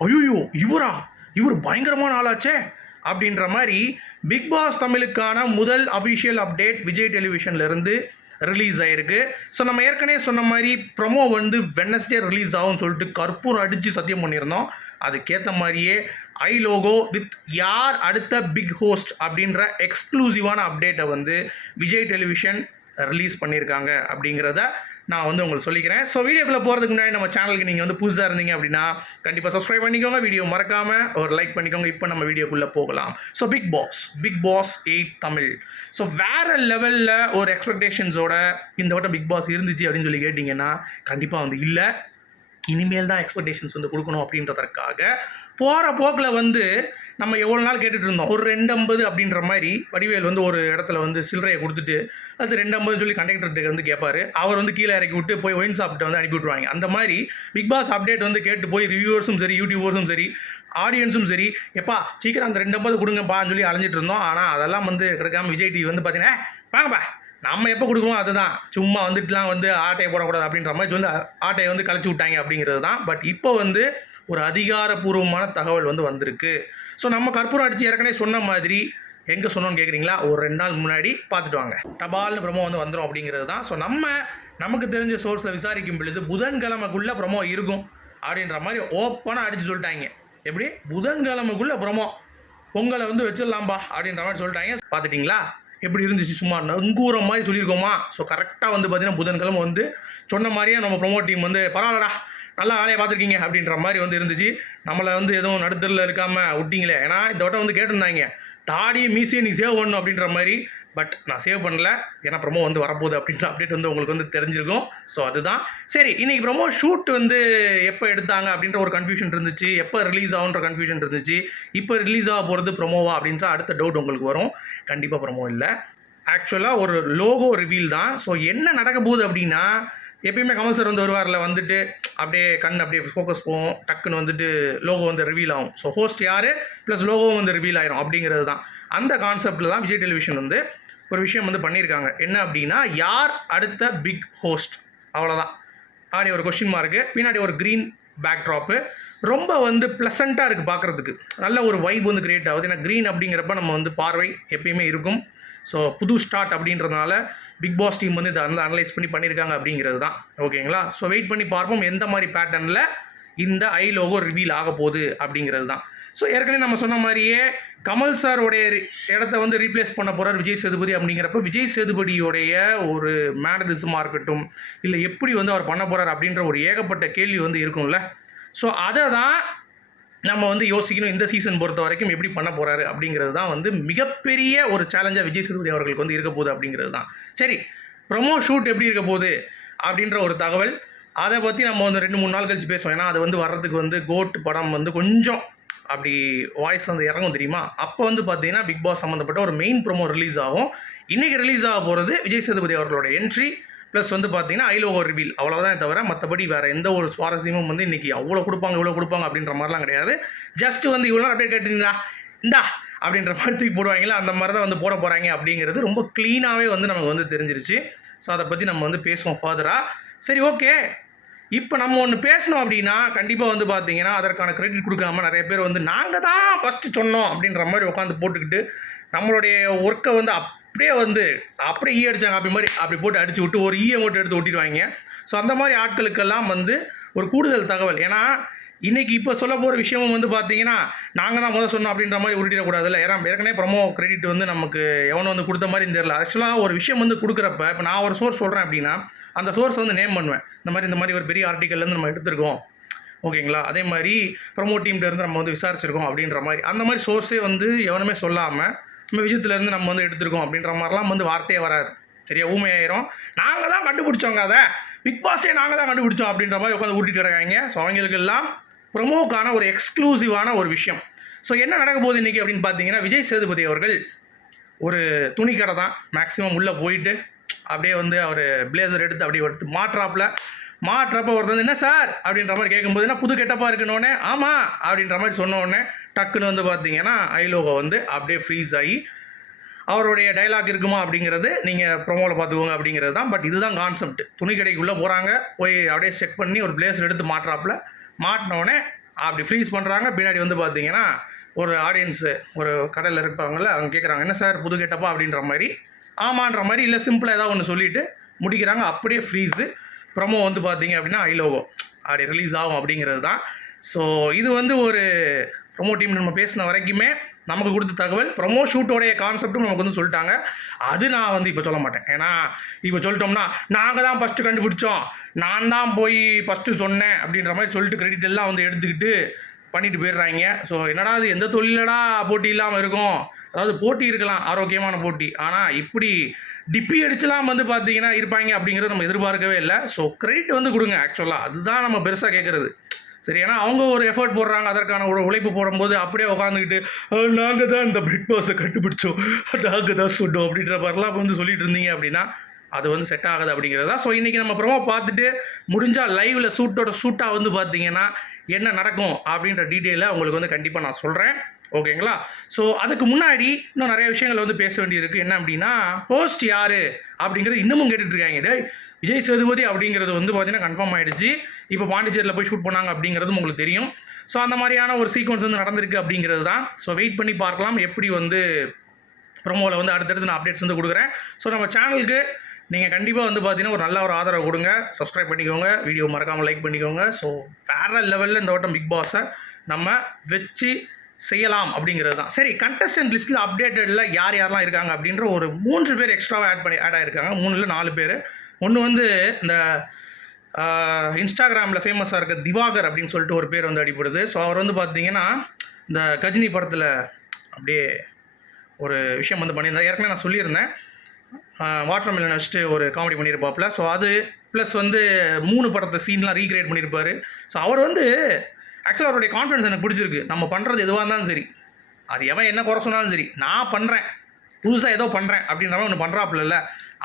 ஐயோ இவரா? இவர் பயங்கரமான ஆளாச்சே? அப்படின்ற மாதிரி பிக் பாஸ் தமிழுக்கான முதல் அஃபிஷியல் அப்டேட் விஜய் டெலிவிஷன்லேருந்து ரிலீஸ் ஆயிருக்கு. ஸோ நம்ம ஏற்கனவே சொன்ன மாதிரி ப்ரொமோ வந்து வெனஸ்டே ரிலீஸ் ஆகும்னு சொல்லிட்டு கற்பூர் அடித்து சத்தியம் பண்ணியிருந்தோம். அதுக்கேற்ற மாதிரியே ஐ லோகோ வித் யார் அடுத்த பிக் ஹோஸ்ட் அப்படின்ற எக்ஸ்க்ளூசிவான அப்டேட்டை வந்து விஜய் டெலிவிஷன் ரிலீஸ் பண்ணியிருக்காங்க அப்படிங்கிறத நான் வந்து உங்களுக்கு சொல்லிக்கிறேன். ஸோ வீடியோக்குள்ளே போகிறதுக்கு முன்னாடி நம்ம சேனலுக்கு நீங்கள் வந்து புதுசாக இருந்தீங்க அப்படின்னா கண்டிப்பாக சப்ஸ்கிரைப் பண்ணிக்கோங்க. வீடியோ மறக்காமல் ஒரு லைக் பண்ணிக்கோங்க. இப்போ நம்ம வீடியோக்குள்ளே போகலாம். So Bigg Boss Bigg Boss eight Tamil. So வேறு லெவலில் ஒரு எக்ஸ்பெக்டேஷன்ஸோட இந்த வட்டம் பிக் பாஸ் இருந்துச்சு அப்படின்னு சொல்லி கேட்டிங்கன்னா கண்டிப்பாக வந்து இல்லை. இனிமேல் தான் எக்ஸ்பெக்டேஷன்ஸ் வந்து கொடுக்கணும் அப்படின்றதற்காக போகிற போக்கில் வந்து நம்ம எவ்வளோ நாள் கேட்டுட்டு இருந்தோம்? ஒரு ரெண்டு ஐம்பது அப்படின்ற மாதிரி வடிவேல் வந்து ஒரு இடத்துல வந்து சில்லறையை கொடுத்துட்டு அது ரெண்டு சொல்லி கண்டக்டர்கிட்ட வந்து கேட்பார் அவர் வந்து கீழே இறக்கி விட்டு போய் ஒயின் சாப்பிட்டு வந்து அனுப்பி விட்ருவாங்க அந்த மாதிரி பிக் பாஸ் அப்டேட் வந்து கேட்டு போய் ரிவ்யூவர்ஸும் சரி யூடியூபர்ஸும் சரி ஆடியன்ஸும் சரி எப்பா சீக்கிரம் அந்த ரெண்டு ஐம்பது கொடுங்கப்பான்னு சொல்லி அலைஞ்சிட்டு இருந்தோம். ஆனால் அதெல்லாம் வந்து கிடைக்காம விஜய் டிவி வந்து பார்த்தீங்கன்னா வாங்கப்பா நம்ம எப்போ கொடுக்குறோம் அதுதான். சும்மா வந்துட்டுலாம் வந்து ஆட்டையை போடக்கூடாது அப்படின்ற மாதிரி வந்து ஆட்டையை வந்து கழிச்சு விட்டாங்க அப்படிங்கிறது தான். பட் இப்போ வந்து ஒரு அதிகாரப்பூர்வமான தகவல் வந்து வந்திருக்கு. ஸோ நம்ம கற்பூரம் அடித்து ஏற்கனவே சொன்ன மாதிரி எங்கே சொன்னோன்னு கேட்குறீங்களா ஒரு ரெண்டு நாள் முன்னாடி பார்த்துட்டு வாங்க. டபால்னு ப்ரமோ வந்து வந்துடும் அப்படிங்கிறது தான். ஸோ நம்ம நமக்கு தெரிஞ்ச சோர்ஸில் விசாரிக்கும் பொழுது புதன்கிழமைக்குள்ளே ப்ரமோ இருக்கும் அப்படின்ற மாதிரி ஓப்பனாக அடித்து சொல்லிட்டாங்க. எப்படி? புதன்கிழமைக்குள்ளே ப்ரமோ பொங்கலை வந்து வச்சிடலாம்பா அப்படின்ற மாதிரி சொல்லிட்டாங்க. பார்த்துட்டிங்களா? எப்படி இருந்துச்சு? சும்மா நங்கூரம் மாதிரி சொல்லியிருக்கோமா? ஸோ கரெக்டாக வந்து பார்த்தீங்கன்னா புதன்கிழமை வந்து சொன்ன மாதிரியே நம்ம ப்ரொமோ டீம் வந்து பரவாயில்லடா. நல்லா வேலையை பார்த்துருக்கீங்க அப்படின்ற மாதிரி வந்து இருந்துச்சு. நம்மளை வந்து எதுவும் நடுத்தரில் இருக்காமல் விட்டிங்களே. ஏன்னா இந்த வட்டம் வந்து கேட்டிருந்தாங்க. தாடியை மீசியை நீ சேவ் பண்ணணும் அப்படின்ற மாதிரி. பட் நான் சேவ் பண்ணல. ஏன்னா ப்ரொமோ வந்து வரப்போகுது அப்படின்ற அப்டேட் வந்து உங்களுக்கு வந்து தெரிஞ்சிருக்கும். ஸோ அதுதான். சரி இன்றைக்கி ப்ரொமோ ஷூட் வந்து எப்போ எடுத்தாங்க அப்படின்ற ஒரு கன்ஃபியூஷன் இருந்துச்சு. எப்போ ரிலீஸ் ஆகுன்ற கன்ஃபியூஷன் இருந்துச்சு. இப்போ ரிலீஸ் ஆக போகிறது ப்ரொமோவா அப்படின்ற அடுத்த டவுட் உங்களுக்கு வரும். கண்டிப்பாக ப்ரொமோ இல்லை. ஆக்சுவலாக ஒரு லோகோ ரிவீல் தான். ஸோ என்ன நடக்க போகுது அப்படின்னா எப்பயுமே கமல் சார் வந்து வருவார்ல வந்துட்டு அப்படியே கண் அப்படியே ஃபோக்கஸ் போகும் டக்குன்னு வந்துட்டு லோகோ வந்து ரிவீல் ஆகும். ஸோ ஹோஸ்ட் யார்? ப்ளஸ் லோகோவும் வந்து ரிவீல் ஆயிரும் அப்படிங்கிறது தான். அந்த கான்செப்டில் தான் விஜய் டெலிவிஷன் வந்து ஒரு விஷயம் வந்து பண்ணியிருக்காங்க என்ன அப்படின்னா யார் அடுத்த பிக் ஹோஸ்ட் அவ்வளோதான் ஆடி ஒரு கொஷின் மார்க்கு பின்னாடி ஒரு க்ரீன் பேக்ட்ராப்பு ரொம்ப வந்து ப்ளசண்ட்டாக இருக்குது பார்க்குறதுக்கு நல்ல ஒரு வைப் வந்து கிரியேட் ஆகுது. ஏன்னா க்ரீன் அப்படிங்கிறப்ப நம்ம வந்து பார்வை எப்பயுமே இருக்கும். ஸோ புது ஸ்டார்ட் அப்படின்றதுனால பிக் பாஸ் டீம் வந்து இதை வந்து அனலைஸ் பண்ணி பண்ணியிருக்காங்க அப்படிங்கிறது தான். ஓகேங்களா ஸோ வெயிட் பண்ணி பார்ப்போம் எந்த மாதிரி பேட்டர்னில் இந்த ஐ லோகோ ரிவீல் ஆக போகுது அப்படிங்கிறது தான். ஸோ ஏற்கனவே நம்ம சொன்ன மாதிரியே கமல் சாரோடைய இடத்த வந்து ரீப்ளேஸ் பண்ண போகிறார் விஜய் சேதுபதி அப்படிங்கிறப்ப விஜய் சேதுபதியோடைய ஒரு மேனரிசமாக இருக்கட்டும் இல்லை எப்படி வந்து அவர் பண்ண போகிறார் அப்படின்ற ஒரு ஏகப்பட்ட கேள்வி வந்து இருக்கும்ல. ஸோ அதை தான் நம்ம வந்து யோசிக்கணும் இந்த சீசன் பொறுத்த வரைக்கும் எப்படி பண்ண போகிறாரு அப்படிங்கிறது தான் வந்து மிகப்பெரிய ஒரு சேலஞ்சாக விஜய் சேதுபதி அவர்களுக்கு வந்து இருக்க போகுது அப்படிங்கிறது தான். சரி ப்ரொமோ ஷூட் எப்படி இருக்க போகுது அப்படின்ற ஒரு தகவல். அதை பற்றி நம்ம வந்து ரெண்டு மூணு நாள் கழிச்சு பேசுவோம். ஏன்னா அது வந்து வர்றதுக்கு வந்து கோட் படம் வந்து கொஞ்சம் அப்படி வாய்ஸ் வந்து இறங்கும் தெரியுமா? அப்போ வந்து பார்த்தீங்கன்னா பிக் பாஸ் சம்மந்தப்பட்ட ஒரு மெயின் ப்ரோமோ ரிலீஸ் ஆகும். இன்றைக்கி ரிலீஸ் ஆக போகிறது விஜய் சேதுபதி அவர்களோட என்ட்ரி ப்ளஸ் வந்து பார்த்தீங்கன்னா ஐலோகோ ரிவீல் அவ்வளோதான் தவிர மற்றபடி வேறு எந்த ஒரு சுவாரஸ்யமும் வந்து இன்றைக்கி அவ்வளோ கொடுப்பாங்க இவ்வளோ கொடுப்பாங்க அப்படின்ற மாதிரிலாம் கிடையாது. ஜஸ்ட் வந்து இவ்வளோ அப்டேட் கேட்டீங்களா? இந்தா அப்படின்ற மாதிரி தூக்கி போடுவாங்களா அந்த மாதிரி தான் வந்து போட போகிறாங்க அப்படிங்கிறது ரொம்ப க்ளீனாகவே வந்து நமக்கு வந்து தெரிஞ்சிருச்சு. ஸோ அதை பற்றி நம்ம வந்து பேசுவோம் ஃபர்தராக சரி ஓகே இப்போ நம்ம ஒன்று பேசணும் அப்படின்னா கண்டிப்பாக வந்து பார்த்தீங்கன்னா அதற்கான கிரெடிட் கொடுக்காம நிறைய பேர் வந்து நாங்கள் தான் ஃபஸ்ட்டு சொன்னோம் அப்படின்ற மாதிரி உட்காந்து போட்டுக்கிட்டு நம்மளுடைய ஒர்க்கை வந்து அப் அப்படியே வந்து அப்படியே ஈ அடிச்சாங்க அப்படி மாதிரி அப்படி போட்டு அடிச்சு விட்டு ஒரு ஈயை மட்டும் எடுத்து ஒட்டிடுவாங்க. ஸோ அந்த மாதிரி ஆட்களுக்கெல்லாம் வந்து ஒரு கூடுதல் தகவல். ஏன்னா இன்றைக்கி இப்போ சொல்ல போகிற விஷயமும் வந்து பார்த்தீங்கன்னா நாங்கள் தான் முதல் சொன்னோம் அப்படின்ற மாதிரி உருட்டிடக்கூடாதுல்ல. ஏன்னா ஏற்கனவே ப்ரமோ கிரெடிட் வந்து நமக்கு எவனும் வந்து கொடுத்த மாதிரி தெரியல. ஆக்சுவலாக ஒரு விஷயம் வந்து கொடுக்குறப்ப இப்போ நான் ஒரு சோர்ஸ் சொல்கிறேன் அப்படின்னா அந்த சோர்ஸ் வந்து நேம் பண்ணுவேன். இந்த மாதிரி இந்த மாதிரி ஒரு பெரிய ஆர்டிக்கல்லேருந்து நம்ம எடுத்திருக்கோம். ஓகேங்களா? அதே மாதிரி ப்ரொமோ டீம்லேருந்து நம்ம வந்து விசாரிச்சிருக்கோம் அப்படின்ற மாதிரி. அந்த மாதிரி சோர்ஸே வந்து எவனுமே சொல்லாமல் நம்ம விஜயத்துலேருந்து நம்ம வந்து எடுத்திருக்கோம் அப்படின்ற மாதிரிலாம் வந்து வார்த்தையே வராது. சரியா? ஊமையாயிரும். நாங்கள் தான் கண்டுபிடிச்சோங்க அதை. பிக் பாஸே நாங்கள் தான் கண்டுபிடிச்சோம் அப்படின்ற மாதிரி உட்காந்து ஊட்டிட்டு இருக்காங்க ஸோ அவங்களுக்கு எல்லாம் ப்ரொமோக்கான ஒரு எக்ஸ்க்ளூசிவான ஒரு விஷயம். ஸோ என்ன நடக்க போகுது இன்றைக்கி அப்படின்னு பார்த்தீங்கன்னா விஜய் சேதுபதி அவர்கள் ஒரு துணிக்கடை தான் மேக்ஸிமம் உள்ளே போயிட்டு அப்படியே வந்து அவர் பிளேசர் எடுத்து அப்படியே எடுத்து மாட்டுறாப்புல. மாட்டுறப்ப ஒருத்தர் என்ன சார்? அப்படின்ற மாதிரி கேட்கும்போது என்ன புது கெட்டப்பாக இருக்கணுன்னே ஆமாம் அப்படின்ற மாதிரி சொன்ன உடனே டக்குன்னு வந்து பார்த்தீங்கன்னா ஐலோகோ வந்து அப்படியே ஃப்ரீஸ் ஆகி அவருடைய டைலாக் இருக்குமா அப்படிங்கிறது நீங்கள் ப்ரொமோவில் பார்த்துக்கோங்க அப்படிங்கிறது தான். பட் இதுதான் கான்செப்ட் துணி கடைக்குள்ளே போகிறாங்க போய் அப்படியே செக் பண்ணி ஒரு பிளேஸில் எடுத்து மாட்டுறாப்புல மாட்டினோடனே அப்படி ஃப்ரீஸ் பண்ணுறாங்க பின்னாடி வந்து பார்த்தீங்கன்னா ஒரு ஆடியன்ஸு ஒரு கடையில் இருப்பாங்கல்ல அவங்க கேட்குறாங்க என்ன சார் புது கெட்டப்பா? அப்படின்ற மாதிரி. ஆமான்ற மாதிரி இல்லை சிம்பிளாக ஏதாவது ஒன்று சொல்லிவிட்டு முடிக்கிறாங்க. அப்படியே ஃப்ரீஸு ப்ரொமோ வந்து பார்த்தீங்க அப்படின்னா ஐலோகோ அப்படி ரிலீஸ் ஆகும் அப்படிங்கிறது தான். ஸோ இது வந்து ஒரு ப்ரொமோ டீம் நம்ம பேசின வரைக்குமே நமக்கு கொடுத்த தகவல். ப்ரொமோ ஷூட்டோடைய கான்செப்ட்டும் நமக்கு வந்து சொல்லிட்டாங்க. அது நான் வந்து இப்போ சொல்ல மாட்டேன். ஏன்னா இப்போ சொல்லிட்டோம்னா நாங்கள் தான் ஃபஸ்ட்டு கண்டுபிடிச்சோம். நான் தான் போய் ஃபஸ்ட்டு சொன்னேன் அப்படின்ற மாதிரி சொல்லிட்டு கிரெடிட் எல்லாம் வந்து எடுத்துக்கிட்டு பண்ணிட்டு போயிடுறாங்க. ஸோ என்னடா அது எந்த தொழிலடா போட்டி இல்லாமல் இருக்கும்? அதாவது போட்டி இருக்கலாம் ஆரோக்கியமான போட்டி. ஆனால் இப்படி டிப்பி அடிச்சுலாம் வந்து பார்த்தீங்கன்னா இருப்பாங்க அப்படிங்கிறத நம்ம எதிர்பார்க்கவே இல்லை. ஸோ கிரெடிட் வந்து கொடுங்க ஆக்சுவலாக அதுதான் நம்ம பெருசாக கேட்குறது சரி ஏன்னா அவங்க ஒரு எஃபர்ட் போடுறாங்க அதற்கான ஒரு உழைப்பு போடும்போது அப்படியே உட்காந்துக்கிட்டு நாங்கள் தான் இந்த பிக் பாஸை கண்டுபிடிச்சோம். நாங்கள் தான் சொன்னோம் அப்படின்ற மாதிரிலாம் வந்து சொல்லிட்டு இருந்தீங்க அப்படின்னா அது வந்து செட் ஆகுது அப்படிங்கிறது தான் ஸோ இன்றைக்கி நம்ம ப்ரோமோ பார்த்துட்டு முடிஞ்சால் லைவில் சூட்டோட சூட்டாக வந்து பார்த்தீங்கன்னா என்ன நடக்கும் அப்படின்ற டீட்டெயிலை உங்களுக்கு வந்து கண்டிப்பாக நான் சொல்கிறேன் ஓகேங்களா ஸோ அதுக்கு முன்னாடி இன்னும் நிறைய விஷயங்கள் வந்து பேச வேண்டியது என்ன அப்படின்னா ஹோஸ்ட் யார் அப்படிங்கிறது இன்னமும் கேட்டுட்ருக்காங்க இருக்காங்க. விஜய் சேதுபதி அப்படிங்கிறது வந்து பார்த்தீங்கன்னா கன்ஃபார்ம் ஆகிடுச்சு இப்போ பாண்டிச்சேரியில் போய் ஷூட் பண்ணாங்க அப்படிங்கிறதும் உங்களுக்கு தெரியும். ஸோ அந்த மாதிரியான ஒரு சீக்வன்ஸ் வந்து நடந்திருக்கு அப்படிங்கிறது தான். ஸோ வெயிட் பண்ணி பார்க்கலாம் எப்படி வந்து ப்ரொமோவில் வந்து அடுத்தடுத்து நான் அப்டேட்ஸ் வந்து கொடுக்குறேன். ஸோ நம்ம சேனலுக்கு நீங்கள் கண்டிப்பாக வந்து பார்த்தீங்கன்னா ஒரு நல்ல ஒரு ஆதரவு கொடுங்க. சப்ஸ்கிரைப் பண்ணிக்கோங்க. வீடியோ மறக்காமல் லைக் பண்ணிக்கோங்க. ஸோ வேறு லெவலில் இந்த வட்டம் பிக் பாஸை நம்ம வச்சு செய்யலாம் அப்படிங்கிறது தான் சரி கண்டஸ்டன்ட் லிஸ்ட்டில் அப்டேட்டடில் யார் யாரெல்லாம் இருக்காங்க அப்படின்ற ஒரு மூன்று பேர் எக்ஸ்ட்ராவாக ஆட் பண்ணி ஆட் ஆகிருக்காங்க மூணில் நாலு பேர். ஒன்று வந்து இந்த இன்ஸ்டாகிராமில் ஃபேமஸாக இருக்க திவாகர் அப்படின்னு சொல்லிட்டு ஒரு பேர் வந்து அடிப்படுது ஸோ அவர் வந்து பார்த்தீங்கன்னா இந்த கஜினி படத்தில் அப்படியே ஒரு விஷயம் வந்து பண்ணியிருந்தார். ஏற்கனவே நான் சொல்லியிருந்தேன். வாட்டர் மில்லன் வச்சுட்டு ஒரு காமெடி பண்ணியிருப்பாப்புல ஸோ அது ப்ளஸ் வந்து மூணு படத்தை சீன்லாம் ரீக்ரியேட் பண்ணியிருப்பாரு ஸோ அவர் வந்து ஆக்சுவலாக அவருடைய கான்ஃபிடன்ஸ் எனக்கு பிடிச்சிருக்கு. நம்ம பண்ணுறது எதுவாக இருந்தாலும் சரி. அது எவன் என்ன குறை சொன்னாலும் சரி. நான் பண்ணுறேன் புதுசாக ஏதோ பண்ணுறேன் அப்படின்ற மாதிரி ஒன்று பண்ணுறாப்புல இல்லை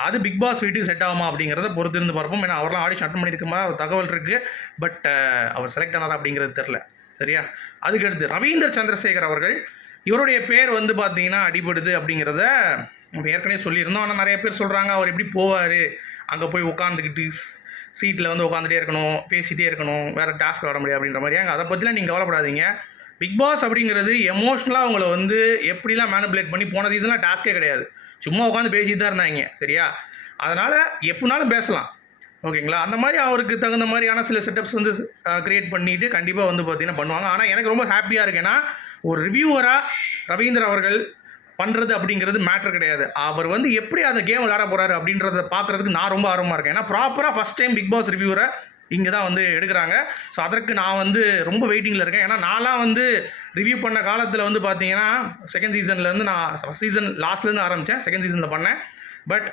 அது பிக் பாஸ் வீட்டுக்கு செட் ஆகுமா அப்படிங்கிறத பொறுத்து இருந்து பார்ப்போம். ஏன்னா அவர்லாம் ஆடிஷன் அட்டன் பண்ணியிருக்க மாதிரி ஒரு தகவல் இருக்குது பட் அவர் செலக்ட் ஆனாரா அப்படிங்கிறது தெரில சரியா? அதுக்கடுத்து ரவீந்தர் சந்திரசேகர் அவர்கள் இவருடைய பேர் வந்து பார்த்தீங்கன்னா அடிபடுது அப்படிங்கிறத நம்ம ஏற்கனவே சொல்லியிருந்தோம். ஆனால் நிறைய பேர் சொல்கிறாங்க அவர் எப்படி போவார்? அங்கே போய் உட்காந்துக்கிட்டு சீட்டில் வந்து உட்காந்துட்டே இருக்கணும் பேசிகிட்டே இருக்கணும் வேறு டாஸ்க் விளாட முடியாது அப்படின்ற மாதிரி. அங்கே அதை பற்றிலாம் நீங்கள் கவலைப்படாதீங்க. பிக் பாஸ் அப்படிங்கிறது எமோஷ்னலாக அவங்கள வந்து எப்படிலாம் மேனிப்புலேட் பண்ணி போன சீசன்லாம் டாஸ்க்கே கிடையாது. சும்மா உட்காந்து பேசிட்டு தான் இருந்தாங்க சரியா? அதனால் எப்படினாலும் பேசலாம். ஓகேங்களா? அந்த மாதிரி அவருக்கு தகுந்த மாதிரியான சில செட்டப்ஸ் வந்து க்ரியேட் பண்ணிவிட்டு கண்டிப்பாக வந்து பார்த்தீங்கன்னா பண்ணுவாங்க. ஆனால் எனக்கு ரொம்ப ஹாப்பியாக இருக்கேன்னா ஒரு ரிவ்யூவராக ரவீந்திர அவர்கள் பண்ணுறது அப்படிங்கிறது மேட்டர் கிடையாது. அவர் வந்து எப்படி அந்த கேம் விளையாட போகிறாரு அப்படின்றத பார்க்குறதுக்கு நான் ரொம்ப ஆர்வமாக இருக்கேன். ஏன்னா ப்ராப்பராக ஃபஸ்ட் டைம் பிக் பாஸ் ரிவ்யூவரை இங்கே தான் வந்து எடுக்கிறாங்க. ஸோ அதற்கு நான் வந்து ரொம்ப வெயிட்டிங்கில் இருக்கேன். ஏன்னா நான்லாம் வந்து ரிவ்யூ பண்ண காலத்தில் வந்து பார்த்தீங்கன்னா செகண்ட் சீசன்லேருந்து நான் ஃபஸ்ட் சீசன் லாஸ்ட்லேருந்து ஆரம்பித்தேன் செகண்ட் சீசனில் பண்ணேன். பட்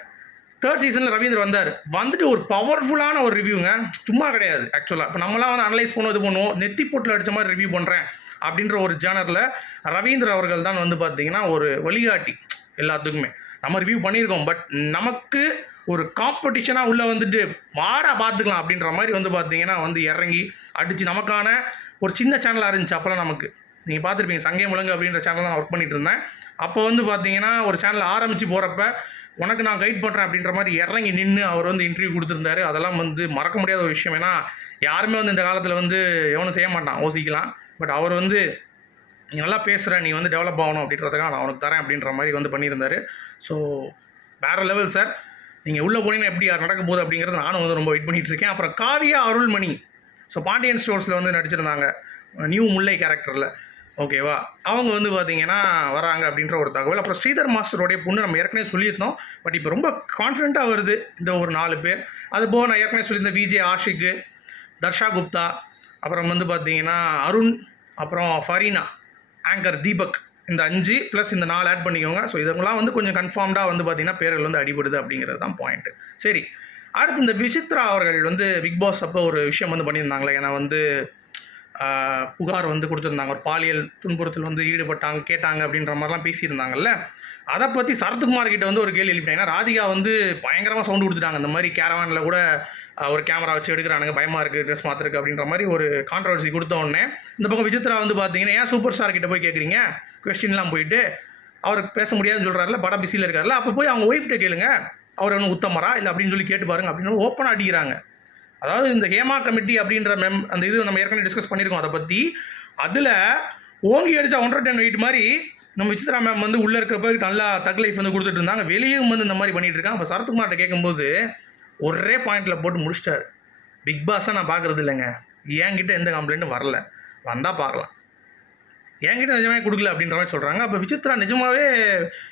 தேர்ட் சீசனில் ரவீந்தர் வந்தார். வந்துட்டு ஒரு பவர்ஃபுல்லான ஒரு ரிவ்யூங்க சும்மா கிடையாது ஆக்சுவலாக இப்போ நம்மளாம் வந்து அனலைஸ் பண்ணுவது பண்ணுவோம் நெத்தி போட்டில் அடித்த மாதிரி ரிவ்யூ பண்ணுறேன் அப்படின்ற ஒரு ஜேனரில் ரவீந்திர அவர்கள் தான் வந்து பார்த்தீங்கன்னா ஒரு வழிகாட்டி எல்லாத்துக்குமே. நம்ம ரிவ்யூ பண்ணியிருக்கோம். பட் நமக்கு ஒரு காம்படிஷனாக உள்ளே வந்துட்டு வாடா பார்த்துக்கலாம் அப்படின்ற மாதிரி வந்து பார்த்தீங்கன்னா வந்து இறங்கி அடித்து நமக்கான ஒரு சின்ன சேனலாக இருந்துச்சு அப்போல்லாம் நமக்கு. நீங்கள் பார்த்துருப்பீங்க சங்கே முழங்கு அப்படின்ற சேனல் நான் ஒர்க் பண்ணிட்டு இருந்தேன். அப்போ வந்து பார்த்தீங்கன்னா ஒரு சேனல் ஆரம்பித்து போகிறப்ப உனக்கு நான் கைட் பண்ணுறேன் அப்படின்ற மாதிரி இறங்கி நின்று அவர் வந்து இன்டர்வியூ கொடுத்துருந்தாரு. அதெல்லாம் வந்து மறக்க முடியாத ஒரு விஷயம். ஏன்னா யாருமே வந்து இந்த காலத்தில் வந்து எவனும் செய்ய மாட்டான். யோசிக்கலாம். பட் அவர் வந்து நீ நல்லா பேசுகிற நீ வந்து டெவலப் ஆகணும் அப்படின்றதுக்காக நான் உனக்கு தரேன் அப்படின்ற மாதிரி வந்து பண்ணியிருந்தார். ஸோ வேறு லெவல் சார் நீங்கள் உள்ளே போனீங்கன்னா எப்படி நடக்க போகுது அப்படிங்கிறது நானும் வந்து ரொம்ப வெயிட் பண்ணிகிட்டு இருக்கேன். அப்புறம் காவியா அருள்மணி. ஸோ பாண்டியன் ஸ்டோர்ஸில் வந்து நடிச்சிருந்தாங்க. நியூ முல்லை கேரக்டரில் ஓகேவா அவங்க வந்து பார்த்தீங்கன்னா வராங்க அப்படின்ற ஒரு தகவல். அப்புறம் ஸ்ரீதர் மாஸ்டருடைய பொண்ணு நம்ம ஏற்கனவே சொல்லியிருந்தோம். பட் இப்போ ரொம்ப கான்ஃபிடென்ட்டாக வருது இந்த ஒரு நாலு பேர். அது போக நான் ஏற்கனவே சொல்லியிருந்தேன் விஜே ஆஷிக்கு தர்ஷா குப்தா அப்புறம் வந்து பார்த்தீங்கன்னா அருண் அப்புறம் ஃபரீனா ஆங்கர் தீபக். இந்த அஞ்சு ப்ளஸ் இந்த நாலு ஆட் பண்ணிக்கோங்க. ஸோ இதெல்லாம் வந்து கொஞ்சம் கன்ஃபார்ம்டாக வந்து பார்த்தீங்கன்னா பேர்கள் வந்து அடிபடுது அப்படிங்கிறது தான் பாயிண்ட்டு சரி. அடுத்து இந்த விசித்ரா அவர்கள் வந்து பிக் பாஸ் அப்போ ஒரு விஷயம் வந்து பண்ணியிருந்தாங்களே. ஏன்னா வந்து புகார் வந்து கொடுத்துருந்தாங்க. ஒரு பாலியல் துன்புறுத்தல் வந்து ஈடுபட்டாங்க கேட்டாங்க அப்படின்ற மாதிரிலாம் பேசியிருந்தாங்கல்ல. அதை பற்றி சரத்குமார் கிட்ட வந்து ஒரு கேள்வி எழுப்பிட்டாங்க. ஏன்னா ராதிகா வந்து பயங்கரமாக சவுண்டு கொடுத்துட்டாங்க. இந்த மாதிரி கேரவானில் கூட ஒரு கேமரா வச்சு எடுக்கிறானுங்க. பயமாக இருக்குது ட்ரெஸ் மாற்றுருக்கு அப்படின்ற மாதிரி ஒரு கான்ட்ரவர்சி கொடுத்த உடனே இந்த பக்கம் விசித்ரா வந்து பார்த்தீங்கன்னா ஏன் சூப்பர் ஸ்டார் கிட்ட போய் கேட்குறீங்க கொஸ்டின்லாம் போயிட்டு அவருக்கு பேச முடியாதுன்னு சொல்கிறாருல படம் பிஸியில் இருக்காருல்ல அப்போ போய் அவங்க ஒய்ஃப்கிட்ட கேளுங்க. அவர் ஒன்றும் உத்தமரா? இல்லை அப்படின்னு சொல்லி கேட்டு பாருங்க. அப்படின்னு ஓப்பனாக அடிக்கிறாங்க. அதாவது இந்த ஹேமா கமிட்டி அப்படின்ற மெம் அந்த இது நம்ம ஏற்கனவே டிஸ்கஸ் பண்ணியிருக்கோம் அதை பற்றி அதில் ஓங்கி அடித்த ஒன்றரை டென் வெயிட் மாதிரி நம்ம விசித்ரா மேம் வந்து உள்ளே இருக்கிறப்ப நல்லா தக் லைஃப் வந்து கொடுத்துட்டு இருந்தாங்க. வெளியும் வந்து இந்த மாதிரி பண்ணிட்டு இருக்காங்க. அப்போ சரத்குமார்கிட்ட கேட்கும்போது ஒரே பாயிண்டில் போட்டு முடிச்சிட்டாரு. பிக் பாஸாக நான் பார்க்குறது இல்லைங்க. என்கிட்ட எந்த கம்ப்ளைண்ட்டும் வரல. வந்தால் பார்க்கலாம் என்கிட்ட நிஜமே கொடுக்கல அப்படின்ற மாதிரி சொல்கிறாங்க அப்போ விசித்ரா நிஜமாவே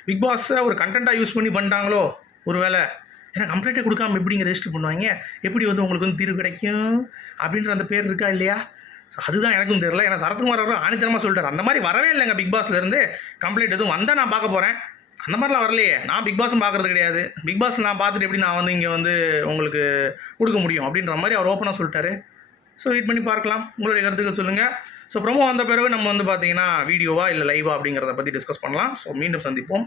பிக் பாஸை ஒரு கண்டென்ட்டாக யூஸ் பண்ணி பண்ணிட்டாங்களோ? ஒரு வேளை ஏன்னா கம்ப்ளைண்ட்டே கொடுக்காம எப்படிங்க ரெஜிஸ்டர் பண்ணுவாங்க? எப்படி வந்து உங்களுக்கு வந்து தீர்வு கிடைக்கும்? அப்படின்ற அந்த பேர் இருக்கா இல்லையா? ஸோ அதுதான் எனக்கும் தெரியல. ஏன்னா சரத்குமார் அவர்கள் ஆணித்தரமாக சொல்லிட்டார். அந்த மாதிரி வரவே இல்லைங்க பிக் பாஸ்லேருந்து கம்ப்ளைண்ட் எதுவும் வந்தால் நான் பார்க்க போகிறேன் அந்த மாதிரிலாம் வரலையே. நான் பிக் பாஸும் பார்க்குறது கிடையாது. பிக் பாஸ் நான் பார்த்துட்டு எப்படி நான் வந்து இங்கே வந்து உங்களுக்கு கொடுக்க முடியும்? அப்படின்ற மாதிரி அவர் ஓப்பனாக சொல்லிட்டாரு. ஸோ வெயிட் பண்ணி பார்க்கலாம். உங்களுடைய கருத்துக்கள் சொல்லுங்கள் ஸோ ப்ரொமோ வந்த பிறகு நம்ம வந்து பார்த்தீங்கன்னா வீடியோவா இல்லை லைவா அப்படிங்கிறத பற்றி டிஸ்கஸ் பண்ணலாம். ஸோ மீண்டும் சந்திப்போம்.